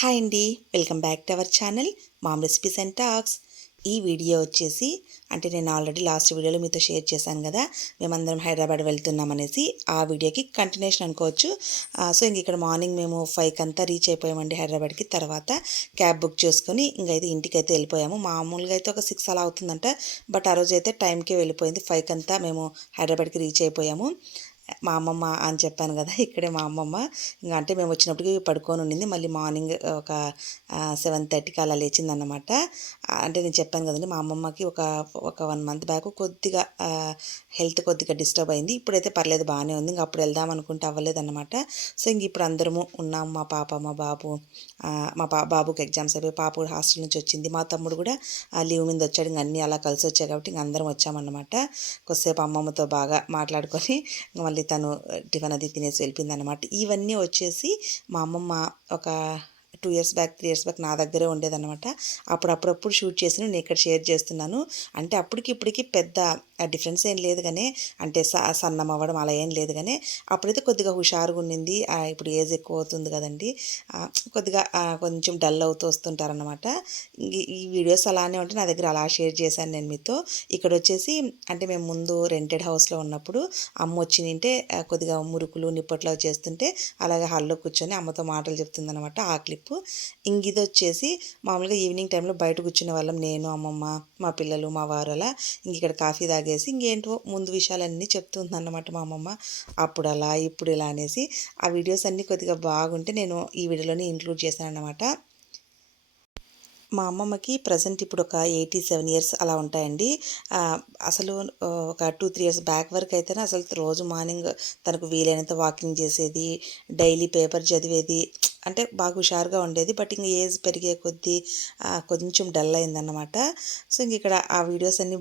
Hi అండి, welcome back to our channel ma'am recipes and talks. ఈ video వచ్చేసి నేను ఆల్రెడీ లాస్ట్ వీడియోలో మీతో షేర్ చేశాను కదా, మేమందరం హైదరాబాద్ వెళ్తున్నాం అనేసి. ఆ వీడియోకి కంటిన్యూషన్ అనుకోవచ్చు. సో ఇక్కడ మార్నింగ్ మేము 5కి అంతా రీచ్ అయిపోయామండి హైదరాబాద్కి. తర్వాత క్యాబ్ బుక్ చేసుకొని అయితే ఇంటికైతే వెళ్ళిపోయాము. మామూలుగా అయితే ఒక 6 అలా అవుతుందంట, బట్ ఆ రోజు అయితే టైంకే వెళ్ళిపోయింది. 5కి అంతా మేము హైదరాబాద్కి రీచ్ అయిపోయాము. మా అమ్మమ్మ అని చెప్పాను కదా, ఇక్కడే మా అమ్మమ్మ. అంటే మేము వచ్చినప్పటికి పడుకొని ఉండింది. మళ్ళీ మార్నింగ్ ఒక 7:30కి అలా లేచిందన్నమాట. నేను చెప్పాను కదండి, మా అమ్మమ్మకి ఒక ఒక 1 మంత్ బ్యాక్ కొద్దిగా హెల్త్ కొద్దిగా డిస్టర్బ్ అయింది. ఇప్పుడైతే పర్లేదు, బాగానే ఉంది. అప్పుడు వెళ్దాం అనుకుంటే అవ్వలేదన్నమాట. సో ఇప్పుడు అందరము ఉన్నాము, మా పాప, మా బాబు. బాబుకి ఎగ్జామ్స్ అయిపోయి పాప కూడా హాస్టల్ నుంచి వచ్చింది. మా తమ్ముడు కూడా లీవ్ మీద వచ్చాడు. అన్నీ అలా కలిసి వచ్చాయి కాబట్టి అందరం వచ్చామన్నమాట. కొద్దిసేపు అమ్మమ్మతో బాగా మాట్లాడుకొని మళ్ళీ తను టిఫిన్ అది తినేసి వెళ్ళిపోయిందనమాట. ఇవన్నీ వచ్చేసి మా అమ్మమ్మ ఒక 2 ఇయర్స్ బ్యాక్, 3 ఇయర్స్ బ్యాక్ నా దగ్గరే ఉండేదన్నమాట. అప్పుడప్పుడు షూట్ చేసి నేను ఇక్కడ షేర్ చేస్తున్నాను. అప్పటికి ఇప్పటికి పెద్ద డిఫరెన్స్ ఏం లేదు కానీ, సన్నం అవ్వడం అలా ఏం లేదు కానీ, అప్పుడైతే కొద్దిగా హుషారుగా ఉండింది. ఇప్పుడు ఏజ్ ఎక్కువ అవుతుంది కదండి, కొద్దిగా కొంచెం డల్ అవుతూ వస్తుంటారనమాట. ఈ వీడియోస్ అలానే ఉంటే నా దగ్గర అలా షేర్ చేశాను నేను మీతో. ఇక్కడ వచ్చేసి మేము ముందు రెంటెడ్ హౌస్లో ఉన్నప్పుడు అమ్మ వచ్చి నింటే కొద్దిగా మురుకులు నిప్పట్లో చేస్తుంటే అలాగే హాల్లో కూర్చొని అమ్మతో మాటలు చెప్తుందనమాట. ఆ క్లిప్పు. ఇది వచ్చేసి మామూలుగా ఈవినింగ్ టైంలో బయట కూర్చునే వాళ్ళం, నేను, అమ్మమ్మ, మా పిల్లలు, మా వారు. అలా ఇక్కడ కాఫీ తాగేసి ఇంకేంటో ముందు విషయాలన్నీ చెప్తుందన్నమాట మా అమ్మమ్మ. అప్పుడు అలా ఇప్పుడు ఇలా అనేసి ఆ వీడియోస్ అన్నీ కొద్దిగా బాగుంటే నేను ఈ వీడియోలోనే ఇంక్లూడ్ చేశాను అన్నమాట. మా అమ్మమ్మకి ప్రజెంట్ ఇప్పుడు ఒక 87 ఇయర్స్ అలా ఉంటాయండి. అసలు ఒక 2-3 ఇయర్స్ బ్యాక్ వరకు అయితేనే అసలు రోజు మార్నింగ్ తనకు వీలైనంత వాకింగ్ చేసేది, డైలీ పేపర్ చదివేది. బాగా హుషారుగా ఉండేది. బట్ ఏజ్ పెరిగే కొద్దీ కొంచెం డల్ అయిందన్నమాట. సో ఇక్కడ ఆ వీడియోస్ అన్నీ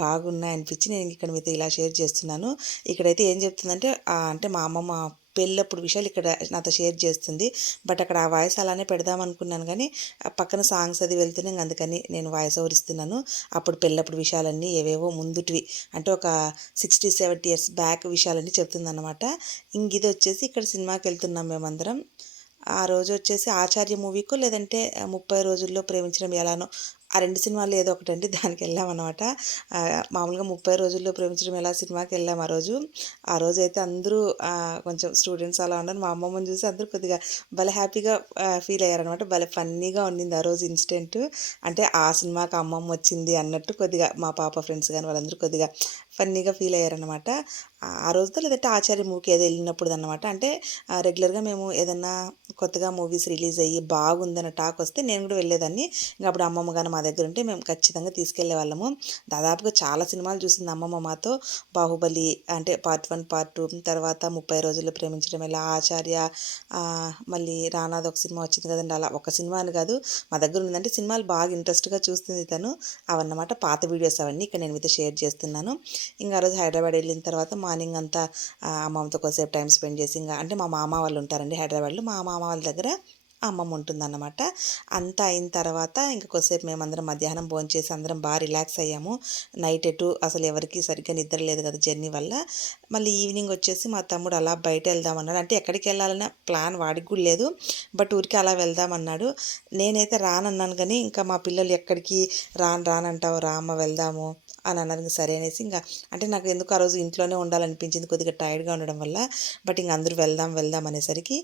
బాగున్నాయనిపించి నేను ఇక్కడ మీతో ఇలా షేర్ చేస్తున్నాను. ఇక్కడైతే ఏం చెప్తుందంటే మా అమ్మమ్మ పెళ్ళప్పుడు విషయాలు ఇక్కడ నాతో షేర్ చేస్తుంది. బట్ అక్కడ ఆ వాయిస్ అలానే పెడదాం అనుకున్నాను కానీ పక్కన సాంగ్స్ అది వెళ్తూనే అందుకని నేను వాయిస్ ఓవర్ ఇస్తున్నాను. అప్పుడు పెళ్ళప్పుడు విషయాలన్నీ ఏవేవో ముందుటివి, ఒక 60-70 ఇయర్స్ బ్యాక్ విషయాలన్నీ చెప్తుందన్నమాట. ఇది వచ్చేసి ఇక్కడ సినిమాకి వెళ్తున్నాం మేమందరం. ఆ రోజు వచ్చేసి ఆచార్య మూవీకో లేదంటే 30 రోజుల్లో ప్రేమించడం ఎలానో, ఆ 2 సినిమాలు ఏదో ఒకటండి, దానికి వెళ్ళామన్నమాట. మామూలుగా 30 రోజుల్లో ప్రేమించడం ఎలా సినిమాకి వెళ్ళాము ఆ రోజు అయితే అందరూ కొంచెం స్టూడెంట్స్ అలా ఉన్నారు. మా అమ్మమ్మని చూసి అందరూ కొద్దిగా భలే హ్యాపీగా ఫీల్ అయ్యారనమాట. భలే ఫన్నీగా ఉండింది ఆ రోజు ఇన్సిడెంట్. ఆ సినిమాకి అమ్మమ్మ వచ్చింది అన్నట్టు కొద్దిగా మా పాప ఫ్రెండ్స్ కానీ వాళ్ళందరూ కొద్దిగా ఫన్నీగా ఫీల్ అయ్యారనమాట. ఆ రోజుతో లేదంటే ఆచార్య మూవీకి ఏదో వెళ్ళినప్పుడు అనమాట. రెగ్యులర్గా మేము ఏదన్నా కొత్తగా మూవీస్ రిలీజ్ అయ్యి బాగుందన్న టాక్ వస్తే నేను కూడా వెళ్ళేదాన్ని. అప్పుడు అమ్మమ్మ కానీ మా దగ్గర ఉంటే మేము ఖచ్చితంగా తీసుకెళ్లే వాళ్ళము. దాదాపుగా చాలా సినిమాలు చూసింది అమ్మమ్మ మాతో. బాహుబలి పార్ట్ 1, పార్ట్ 2, తర్వాత 30 రోజుల్లో ప్రేమించడం ఎలా, ఆచార్య, మళ్ళీ రానాది ఒక సినిమా వచ్చింది కదండి. అలా ఒక సినిమా అని కాదు, మా దగ్గర ఉందంటే సినిమాలు బాగా ఇంట్రెస్ట్గా చూస్తుంది తను. అవన్నమాట పాత వీడియోస్ అవన్నీ ఇక్కడ నేను మీతో షేర్ చేస్తున్నాను. ఆ రోజు హైదరాబాద్ వెళ్ళిన తర్వాత మార్నింగ్ అంతా అమ్మమ్మతో కొద్దిసేపు టైం స్పెండ్ చేసి మా మామ వాళ్ళు ఉంటారండి హైదరాబాద్లో. మా మామ వాళ్ళ దగ్గర అమ్మమ్మ ఉంటుందన్నమాట. అంతా అయిన తర్వాత కొద్దిసేపు మేమందరం మధ్యాహ్నం భోంచేసి అందరం బాగా రిలాక్స్ అయ్యాము. నైట్ అసలు ఎవరికి సరిగ్గా నిద్ర లేదు కదా జర్నీ వల్ల. మళ్ళీ ఈవినింగ్ వచ్చేసి మా తమ్ముడు అలా బయట వెళ్దామన్నాడు. ఎక్కడికి వెళ్ళాలన్న ప్లాన్ వాడికి కూడా లేదు, బట్ ఊరికి అలా వెళ్దామన్నాడు. నేనైతే రానన్నాను కానీ మా పిల్లలు ఎక్కడికి రానంటావు, రా అమ్మ వెళ్దాము అని అన్నారు. సరే అనేసి నాకు ఎందుకు ఆ రోజు ఇంట్లోనే ఉండాలనిపించింది కొద్దిగా టైర్డ్గా ఉండడం వల్ల. బట్ అందరూ వెళ్దాం అనేసరికి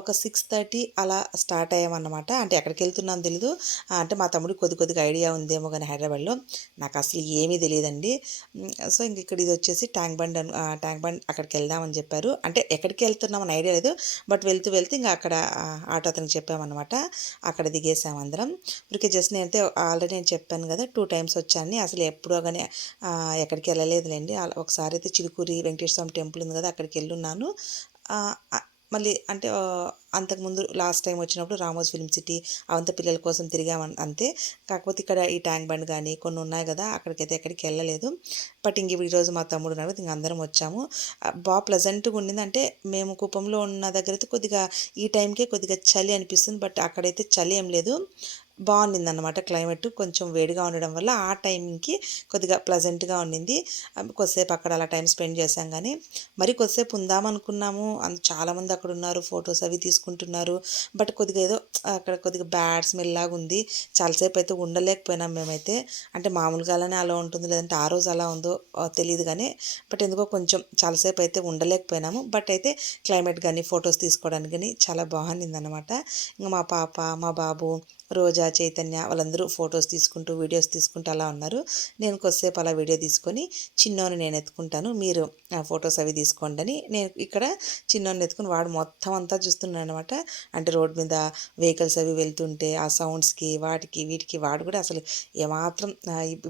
ఒక 6:30 అలా స్టార్ట్ అయ్యామన్నమాట. ఎక్కడికి వెళ్తున్నాం తెలీదు. మా తమ్ముడికి కొద్దిగా ఐడియా ఉందేమో కానీ హైదరాబాద్లో నాకు అసలు ఏమీ తెలియదండి. సో ఇక్కడ ఇది వచ్చేసి ట్యాంక్ బండ్ అక్కడికి వెళ్దామని చెప్పారు. ఎక్కడికి వెళ్తున్నామని ఐడియా లేదు, బట్ వెళ్తూ అక్కడ ఆటో అతనికి చెప్పామన్నమాట. అక్కడ దిగేసాం అందరం. ఇప్పటికే జస్ట్ నేనైతే ఆల్రెడీ నేను చెప్పాను కదా 2 టైమ్స్ వచ్చాను. అసలు ఎప్పుడో కానీ ఎక్కడికి వెళ్ళలేదులేండి. ఒకసారి అయితే చిలుకూరి వెంకటేశ్వర స్వామి టెంపుల్ ఉంది కదా, అక్కడికి వెళ్ళున్నాను. మళ్ళీ అంతకుముందు లాస్ట్ టైం వచ్చినప్పుడు రామోజీ ఫిల్మ్ సిటీ అవంతా పిల్లల కోసం తిరిగామని అంతే. కాకపోతే ఇక్కడ ఈ ట్యాంక్ బండ్ కానీ కొన్ని ఉన్నాయి కదా, అక్కడికైతే ఎక్కడికి వెళ్ళలేదు. బట్ ఈరోజు మా తమ్ముడు ఉన్నాడు, అందరం వచ్చాము. బాగా ప్లెజెంట్గా ఉండింది. మేము కుప్పంలో ఉన్న దగ్గర అయితే కొద్దిగా ఈ టైంకే కొద్దిగా చలి అనిపిస్తుంది, బట్ అక్కడైతే చలి ఏం లేదు. బాగుండిందన్నమాట. క్లైమేట్ కొంచెం వేడిగా ఉండడం వల్ల ఆ టైంకి కొద్దిగా ప్లెజెంట్గా ఉండింది. కొద్దిసేపు అక్కడ అలా టైం స్పెండ్ చేశాం. కానీ మరి కొద్దిసేపు ఉందామనుకున్నాము. చాలామంది అక్కడ ఉన్నారు, ఫొటోస్ అవి తీసుకుంటున్నారు. బట్ కొద్దిగా ఏదో అక్కడ కొద్దిగా బ్యాడ్ స్మెల్ లాగా ఉంది. చాలాసేపు అయితే ఉండలేకపోయినాం మేమైతే. అంటే మామూలుగానే అలా ఉంటుంది, లేదంటే ఆ రోజు అలా ఉందో తెలియదు కానీ బట్ ఎందుకో కొంచెం చాలాసేపు అయితే ఉండలేకపోయినాము. బట్ అయితే క్లైమేట్ కానీ ఫొటోస్ తీసుకోవడానికి కానీ చాలా బాగుండిందన్నమాట. ఇంకా మా పాప, మా బాబు, రోజా, చైతన్య వాళ్ళందరూ ఫొటోస్ తీసుకుంటూ వీడియోస్ తీసుకుంటూ అలా ఉన్నారు. నేను కొద్దిసేపు అలా వీడియో తీసుకొని చిన్నోని నేను ఎత్తుకుంటాను, మీరు ఫొటోస్ అవి తీసుకోండి అని నేను ఇక్కడ చిన్నోని ఎత్తుకుని వాడు మొత్తం అంతా చూస్తున్నాడు అనమాట. అంటే రోడ్ మీద వెహికల్స్ అవి వెళ్తుంటే ఆ సౌండ్స్కి వాటికి వీటికి వాడు కూడా అసలు ఏమాత్రం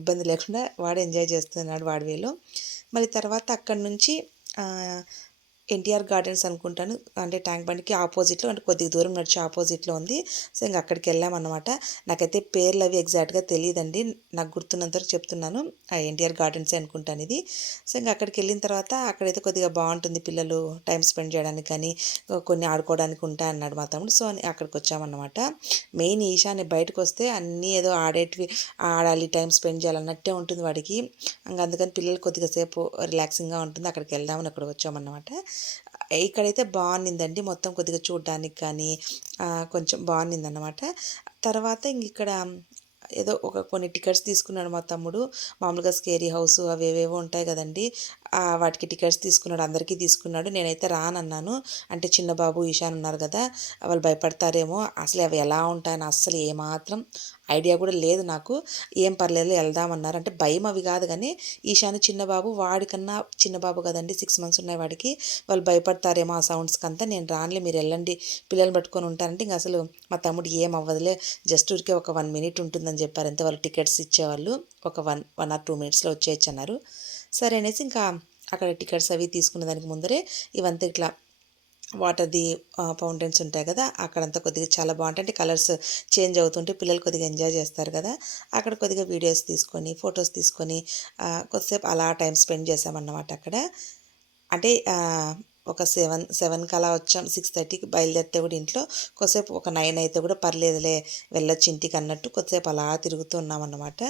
ఇబ్బంది లేకుండా వాడు ఎంజాయ్ చేస్తున్నాడు వాడి వేలో. మళ్ళీ తర్వాత అక్కడి నుంచి ఎన్టీఆర్ గార్డెన్స్ అనుకుంటాను, అంటే ట్యాంక్ బండ్కి ఆపోజిట్లో, అంటే కొద్దిగా దూరం నడిచి ఆపోజిట్లో ఉంది. సో ఇంకా అక్కడికి వెళ్ళామన్నమాట. నాకైతే పేర్లు అవి ఎగ్జాక్ట్గా తెలియదండి, నాకు గుర్తున్నంత వరకు చెప్తున్నాను. ఆ ఎన్టీఆర్ గార్డెన్సే అనుకుంటాను ఇది. సో ఇంకా అక్కడికి వెళ్ళిన తర్వాత అక్కడైతే కొద్దిగా బాగుంటుంది, పిల్లలు టైం స్పెండ్ చేయడానికి కానీ కొన్ని ఆడుకోవడానికి ఉంటాయి అన్నాడు మా తమ్ముడు. సో అక్కడికి వచ్చామన్నమాట. మెయిన్ ఈశాని బయటకు వస్తే అన్నీ ఏదో ఆడేటివి ఆడాలి, టైం స్పెండ్ చేయాలన్నట్టే ఉంటుంది వాడికి. ఇంకా అందుకని పిల్లలు కొద్దిగా సేపు రిలాక్సింగ్గా ఉంటుంది, అక్కడికి వెళ్దామని అక్కడికి వచ్చామన్నమాట. ఇక్కడైతే బాగుండిందండి, మొత్తం కొద్దిగా చూడడానికి కానీ కొంచెం బాగుండిందన్నమాట. తర్వాత ఇంక ఇక్కడ ఏదో కొన్ని టికెట్స్ తీసుకున్నాడు మా తమ్ముడు. మామూలుగా స్కేరీ హౌస్ అవి ఏవేవో ఉంటాయి కదండి, వాటికి టికెట్స్ తీసుకున్నాడు, అందరికీ తీసుకున్నాడు. నేనైతే రానన్నాను. అంటే చిన్న బాబు ఈశాన్ ఉన్నారు కదా, వాళ్ళు భయపడతారేమో, అసలు అవి ఎలా ఉంటాయని అస్సలు ఏమాత్రం ఐడియా కూడా లేదు నాకు. ఏం పర్లేదు వెళ్దామన్నారు. అంటే భయం అవి కాదు కానీ ఈశాన్ చిన్న బాబు, వాడికన్నా చిన్న బాబు కదండి, 6 months ఉన్నాయి వాడికి, వాళ్ళు భయపడతారేమో ఆ సౌండ్స్కి అంతా. నేను రానులే, మీరు వెళ్ళండి, పిల్లలు పట్టుకొని ఉంటారంటే ఇంక అసలు మా తమ్ముడు ఏం అవ్వదులే, జస్ట్ ఊరికే ఒక 1 minute ఉంటుందని చెప్పారు అంతే. వాళ్ళు టికెట్స్ ఇచ్చేవాళ్ళు, ఒక 1 or 2 minutesలో వచ్చేయచ్చు అన్నారు. సరే అనేసి ఇంకా అక్కడ టికెట్స్ అవి తీసుకున్న దానికి ముందరే ఇవంతా ఇట్లా వాటర్ది ఫౌంటైన్స్ ఉంటాయి కదా, అక్కడంతా కొద్దిగా చాలా బాగుంటాయి. అంటే కలర్స్ చేంజ్ అవుతుంటే పిల్లలు కొద్దిగా ఎంజాయ్ చేస్తారు కదా, అక్కడ కొద్దిగా వీడియోస్ తీసుకొని ఫొటోస్ తీసుకొని కొద్దిసేపు అలా టైం స్పెండ్ చేసామన్నమాట అక్కడ. అంటే ఒక 7కి అలా వచ్చాం. 6:30కి బయలుదేరితే కూడా ఇంట్లో కొద్దిసేపు ఒక 9 అయితే కూడా పర్లేదులే, వెళ్ళొచ్చు ఇంటికి అన్నట్టు కొద్దిసేపు అలా తిరుగుతూ ఉన్నామన్నమాట.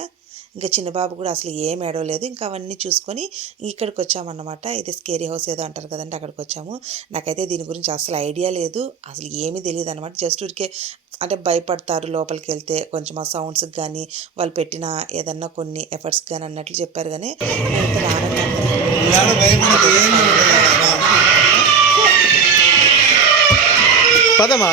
ఇంకా చిన్నబాబు కూడా అసలు ఏం ఏడవలేదు. ఇంకా అవన్నీ చూసుకొని ఇక్కడికి వచ్చామన్నమాట. ఇది స్కేరీ హౌస్ ఏదో అంటారు కదండి, అక్కడికి వచ్చాము. నాకైతే దీని గురించి అసలు ఐడియా లేదు, అసలు ఏమీ తెలియదు అనమాట. జస్ట్ ఊరికే అంటే భయపడతారు లోపలికి వెళ్తే కొంచెం ఆ సౌండ్స్కి కానీ వాళ్ళు పెట్టిన ఏదన్నా కొన్ని ఎఫర్ట్స్ కానీ అన్నట్లు చెప్పారు. కానీ పదమా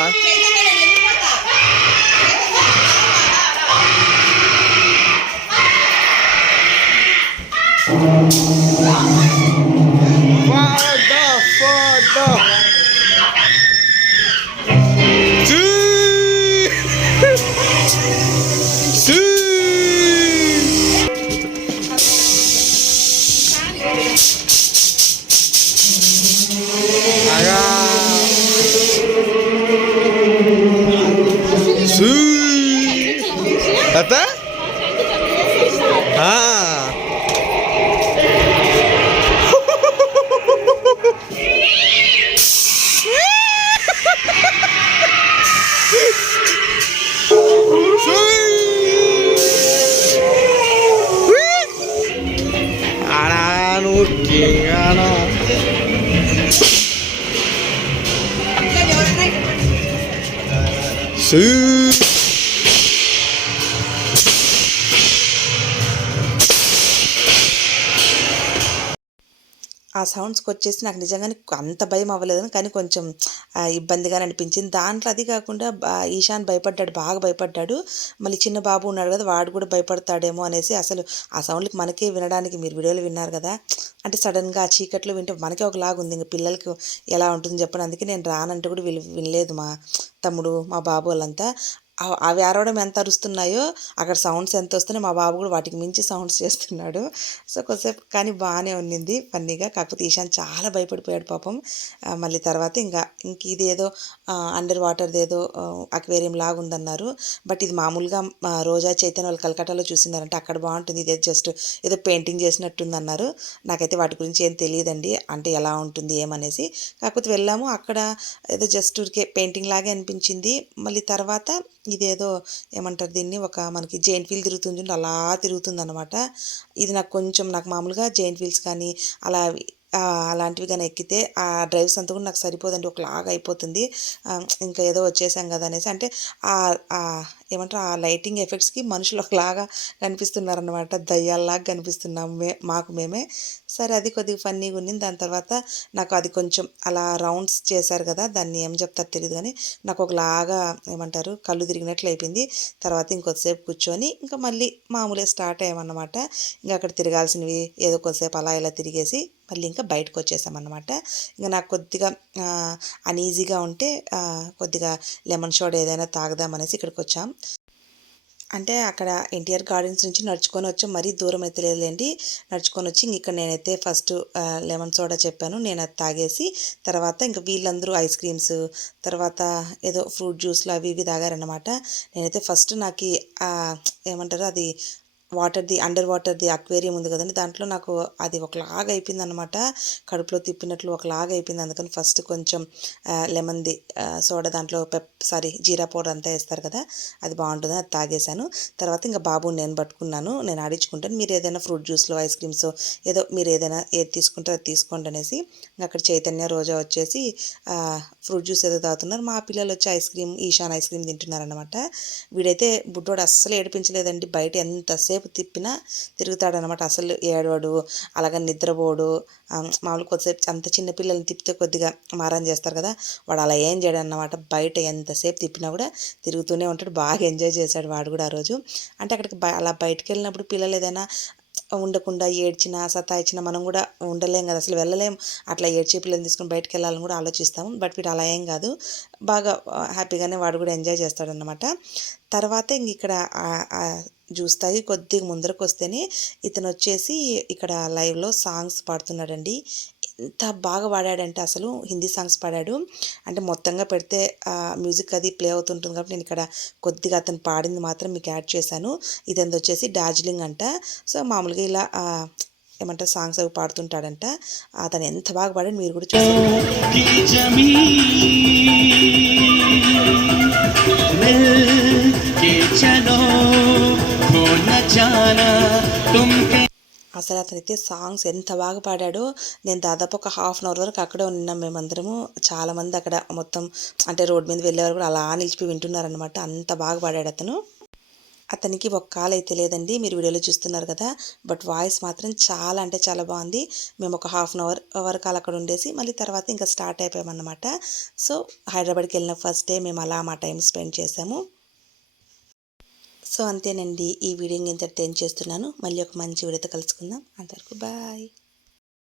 Kata? ఆ సౌండ్స్కి వచ్చేసి నాకు నిజంగానే అంత భయం అవ్వలేదు, కానీ కొంచెం ఇబ్బందిగా అనిపించింది. దాంట్లో అది కాకుండా ఈశాన్ భయపడ్డాడు, బాగా భయపడ్డాడు. మళ్ళీ చిన్న బాబు ఉన్నాడు కదా, వాడు కూడా భయపడతాడేమో అనేసి అసలు ఆ సౌండ్కి మనకే వినడానికి, మీరు వీడియోలో విన్నారు కదా, అంటే సడన్గా ఆ చీకట్లో వింటే మనకే ఒకలాగా ఉంది. ఇంకా పిల్లలకి ఎలా ఉంటుంది చెప్పండి. అందుకే నేను రానంటే కూడా వినలేదు మా తమ్ముడు, మా బాబు వాళ్ళంతా. అవి అరవడం ఎంత అరుస్తున్నాయో అక్కడ సౌండ్స్ ఎంత వస్తున్నాయో మా బాబు కూడా వాటికి మించి సౌండ్స్ చేస్తున్నాడు. సో కొద్దిసేపు కానీ బాగానే ఉన్నింది ఫన్నీగా. కాకపోతే ఈశాన్ చాలా భయపడిపోయాడు పాపం. మళ్ళీ తర్వాత ఇంక ఇదేదో అండర్ వాటర్ది ఏదో అక్వేరియం లాగా ఉందన్నారు. బట్ ఇది మామూలుగా రోజా, చైతన్య వాళ్ళు కలకట్టాలో చూసినారంటే అక్కడ బాగుంటుంది, ఇదే జస్ట్ ఏదో పెయింటింగ్ చేసినట్టుంది అన్నారు. నాకైతే వాటి గురించి ఏం తెలియదండి, అంటే ఎలా ఉంటుంది ఏమనేసి. కాకపోతే వెళ్ళాము, అక్కడ ఏదో జస్ట్ ఊరికే పెయింటింగ్ లాగే అనిపించింది. మళ్ళీ తర్వాత ఇదేదో ఏమంటారు దీన్ని, ఒక మనకి జెయింట్ వీల్ తిరుగుతుంది చూడండి, అలా తిరుగుతుందనమాట. ఇది నాకు మామూలుగా జెయింట్ వీల్స్ కానీ అలా అలాంటివి గాని ఎక్కితే ఆ డ్రైవ్స్ అంతా కూడా నాకు సరిపోదండి, ఒకలాగా అయిపోతుంది. ఇంకా ఏదో వచ్చేసాం కదా అనేసి, అంటే ఏమంటారు ఆ లైటింగ్ ఎఫెక్ట్స్కి మనుషులు ఒకలాగా కనిపిస్తున్నారనమాట, దయ్యాల్లాగా కనిపిస్తున్నాము మాకు మేమే. సరే అది కొద్దిగా ఫన్నీగా ఉన్నింది. దాని తర్వాత నాకు అది కొంచెం అలా రౌండ్స్ చేశారు కదా, దాన్ని ఏం చెప్తారో తెలియదు కానీ నాకు ఒకలాగా ఏమంటారు కళ్ళు తిరిగినట్లు అయిపోయింది. తర్వాత ఇంకొద్దిసేపు కూర్చొని ఇంకా మళ్ళీ మామూలుగా స్టార్ట్ అయ్యామన్నమాట. ఇంకా అక్కడ తిరగాల్సినవి ఏదో కొద్దిసేపు అలా ఇలా తిరిగేసి మళ్ళీ ఇంకా బయటకు వచ్చేసామన్నమాట. ఇంకా నాకు కొద్దిగా అన్ఈజీగా ఉంటే కొద్దిగా లెమన్ సోడా ఏదైనా తాగదామనేసి ఇక్కడికి వచ్చాం. అంటే అక్కడ ఎన్టీఆర్ గార్డెన్స్ నుంచి నడుచుకొని వచ్చాం, మరీ దూరం అయితే లేదులేండి. నడుచుకొని వచ్చి ఇక్కడ నేనైతే ఫస్ట్ లెమన్ సోడా చెప్పాను, నేను అది తాగేసి తర్వాత ఇంకా వీళ్ళందరూ ఐస్ క్రీమ్స్, తర్వాత ఏదో ఫ్రూట్ జ్యూస్లు అవి ఇవి తాగారనమాట. నేనైతే ఫస్ట్ నాకు ఏమంటారు అది అండర్ వాటర్ది అక్వేరియం ఉంది కదండి, దాంట్లో నాకు అది ఒకలాగా అయిపోయింది అనమాట, కడుపులో తిప్పినట్లు ఒకలాగా అయిపోయింది. అందుకని ఫస్ట్ కొంచెం లెమన్ది సోడా, దాంట్లో జీరా పౌడర్ అంతా వేస్తారు కదా, అది బాగుంటుంది, అది తాగేశాను. తర్వాత ఇంకా బాబు నేను పట్టుకున్నాను, నేను ఆడించుకుంటాను, మీరు ఏదైనా ఫ్రూట్ జ్యూస్లో ఐస్ క్రీమ్స్ ఏదో మీరు ఏదైనా ఏది తీసుకుంటే అది తీసుకోండి అనేసి. అక్కడ చైతన్య రోజా వచ్చేసి ఫ్రూట్ జ్యూస్ ఏదో తాగుతున్నారు, మా పిల్లలు వచ్చి ఈషాన్ ఐస్ క్రీమ్ తింటున్నారనమాట. వీడైతే బుడ్డోడు అస్సలు ఏడిపించలేదండి, బయట ఎంతసేపు తిప్పినా తిరుగుతాడనమాట, అసలు ఏడవాడు, అలాగని నిద్రపోడు. మామూలు కొద్దిసేపు అంత చిన్న పిల్లల్ని తిప్పితే కొద్దిగా మారం చేస్తారు కదా, వాడు అలా ఏం చేయడు అన్నమాట, బయట ఎంతసేపు తిప్పినా కూడా తిరుగుతూనే ఉంటాడు. బాగా ఎంజాయ్ చేశాడు వాడు కూడా ఆ రోజు. అంటే అక్కడికి అలా బయటకు వెళ్ళినప్పుడు పిల్లలు ఏదైనా ఉండకుండా ఏడ్చినా సతాయించినా మనం కూడా ఉండలేం కదా, అసలు వెళ్ళలేం. అట్లా ఏడ్చే పిల్లల్ని తీసుకొని బయటకు వెళ్ళాలని కూడా ఆలోచిస్తాము, బట్ వీడు అలా ఏం కాదు, బాగా హ్యాపీగానే వాడు కూడా ఎంజాయ్ చేస్తాడనమాట. తర్వాత ఇంక ఇక్కడ జ్యూస్ తాగి కొద్దిగా ముందరకు వస్తేనే ఇతను వచ్చేసి ఇక్కడ లైవ్లో సాంగ్స్ పాడుతున్నాడండి. ఎంత బాగా పాడాడంటే అసలు హిందీ సాంగ్స్ పాడాడు. అంటే మొత్తంగా పెడితే మ్యూజిక్ అది ప్లే అవుతుంటుంది కాబట్టి నేను ఇక్కడ కొద్దిగా అతను పాడింది మాత్రం మీకు యాడ్ చేశాను. ఇదంతా వచ్చేసి డార్జిలింగ్ అంట. సో మామూలుగా ఇలా ఏమంటారు సాంగ్స్ అవి పాడుతుంటాడంట. అతను ఎంత బాగా పాడాడు మీరు కూడా చూసారు. అసలు అతనైతే సాంగ్స్ ఎంత బాగా పాడాడో. నేను దాదాపు ఒక ½ అవర్ వరకు అక్కడే ఉన్నాం మేమందరము. చాలామంది అక్కడ మొత్తం అంటే రోడ్ మీద వెళ్ళేవారు కూడా అలా నిలిచిపోయి వింటున్నారనమాట, అంత బాగా పాడాడు అతను. అతనికి ఒక కాల్ అయితే లేదండి, మీరు వీడియోలో చూస్తున్నారు కదా, బట్ వాయిస్ మాత్రం చాలా అంటే చాలా బాగుంది. మేము ఒక ½ అవర్ వరకు అక్కడ ఉండేసి మళ్ళీ తర్వాత ఇంకా స్టార్ట్ అయిపోయామన్నమాట. సో హైదరాబాద్కి వెళ్ళిన ఫస్ట్ డే మేము అలా మా టైం స్పెండ్ చేసాము. సో అంతేనండి, ఈ వీడియోని ఇంతటితో ఎండ్ చేస్తున్నాను. మళ్ళీ ఒక మంచి వీడియోతో కలుసుకుందాం. అంతవరకు బాయ్.